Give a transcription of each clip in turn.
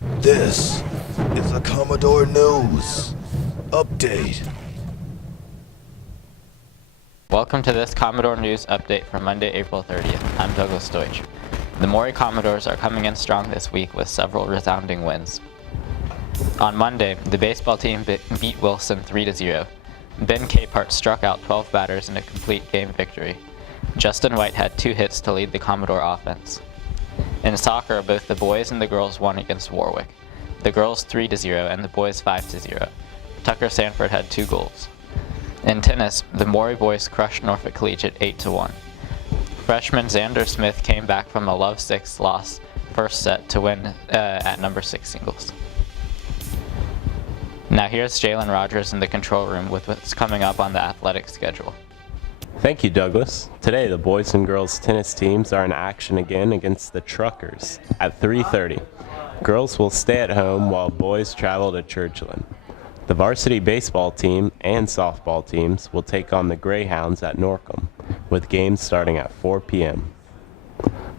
This is the Commodore News Update. Welcome to this Commodore News Update for Monday, April 30th. I'm Douglas Deutsch. The Maury Commodores are coming in strong this week with several resounding wins. On Monday, the baseball team beat Wilson 3-0. Ben Capehart struck out 12 batters in a complete game victory. Justin White had 2 hits to lead the Commodore offense. In soccer, both the boys and the girls won against Warwick. The girls 3-0 and the boys 5-0. Tucker Sanford had 2 goals. In tennis, the Maury boys crushed Norfolk Collegiate 8-1. Freshman Xander Smith came back from a love 6 loss first set to win at number 6 singles. Now here's Jalen Rogers in the control room with what's coming up on the athletic schedule. Thank you, Douglas. Today, the boys and girls tennis teams are in action again against the Truckers at 3:30. Girls will stay at home while boys travel to Churchland. The varsity baseball team and softball teams will take on the Greyhounds at Norcom, with games starting at 4 p.m.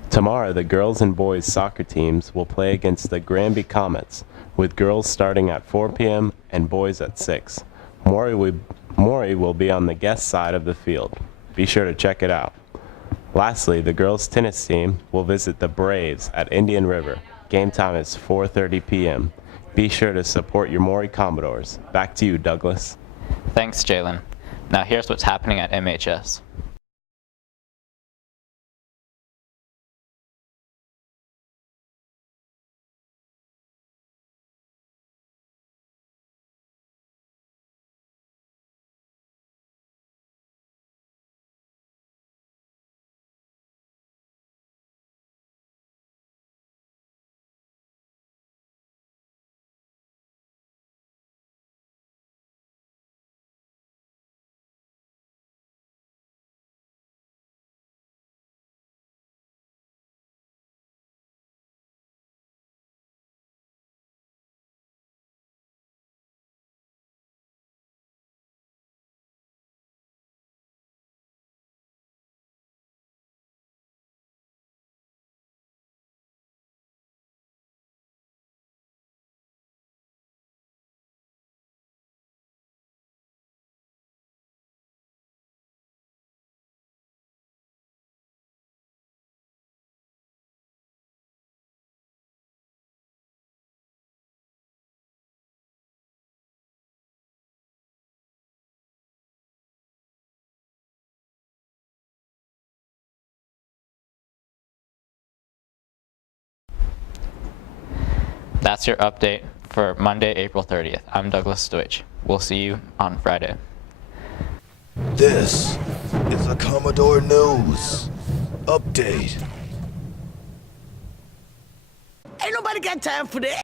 Tomorrow, the girls and boys soccer teams will play against the Granby Comets, with girls starting at 4 p.m. and boys at 6. Maury will be on the guest side of the field. Be sure to check it out. Lastly, the girls tennis team will visit the Braves at Indian River. Game time is 4:30 p.m. Be sure to support your Maury Commodores. Back to you, Douglas. Thanks, Jalen. Now here's what's happening at MHS. That's your update for Monday, April 30th. I'm Douglas Deutsch. We'll see you on Friday. This is the Commodore News Update. Ain't nobody got time for that.